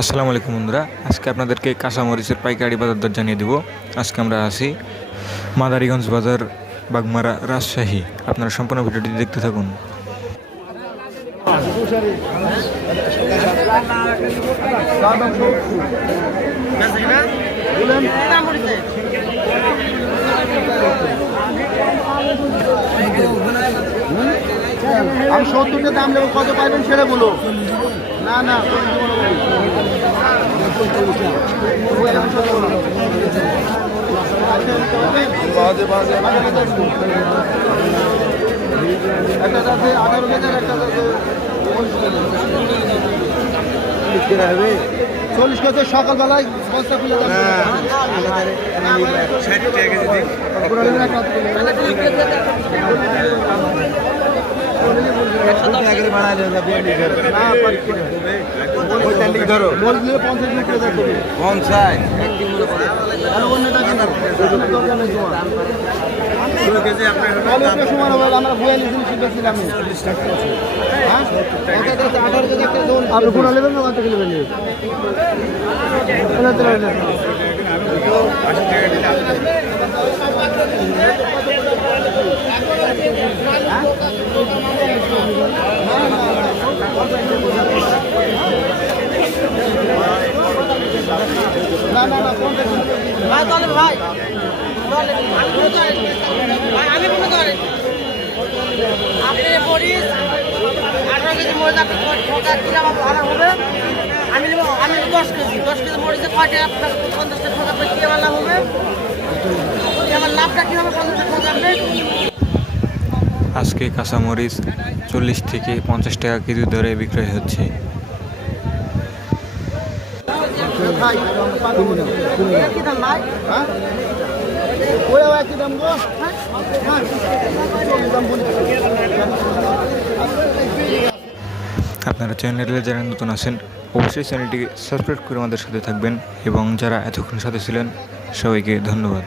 আসসালামু আলাইকুম বন্ধুরা, আজকে আপনাদেরকে কাঁচামরিচের পাইকারি বাজার দর জানিয়ে দেব। আজকে আমরা আছি মাদারীগঞ্জ বাজার, বাগমারা, রাজশাহী। আপনারা সম্পূর্ণ ভিডিওটি দেখতে থাকুন। আমি 70 দাম নেবো, কত পাইবেন সেটা বলো। না না একটা আছে 18,000, একটা আছে 40 কেজি। সকালবেলায় বস্তা খুলে আপনি গুণা নেবেন না, কত কিলো নেবেন? আপনি মরিচ 18 কেজি মরিচ আপনি কিনা ভাড়া হবে। আমি নেব 10 কেজি মরিচে কয় টাকা আপনার 50 টাকা ঠোকা কিনে ভাড়া হবে। আমার লাভটা কি হবে? 50 টাকা ঠোকা আপনি। আজকে কাঁচামরিচ 40 থেকে 50 টাকা কেজি দরে বিক্রয় হচ্ছে। আপনারা চ্যানেলে যারা নতুন আছেন অবশ্যই চ্যানেলটিকে সাবস্ক্রাইব করে আমাদের সাথে থাকবেন, এবং যারা এতক্ষণ সাথে ছিলেন সবাইকে ধন্যবাদ।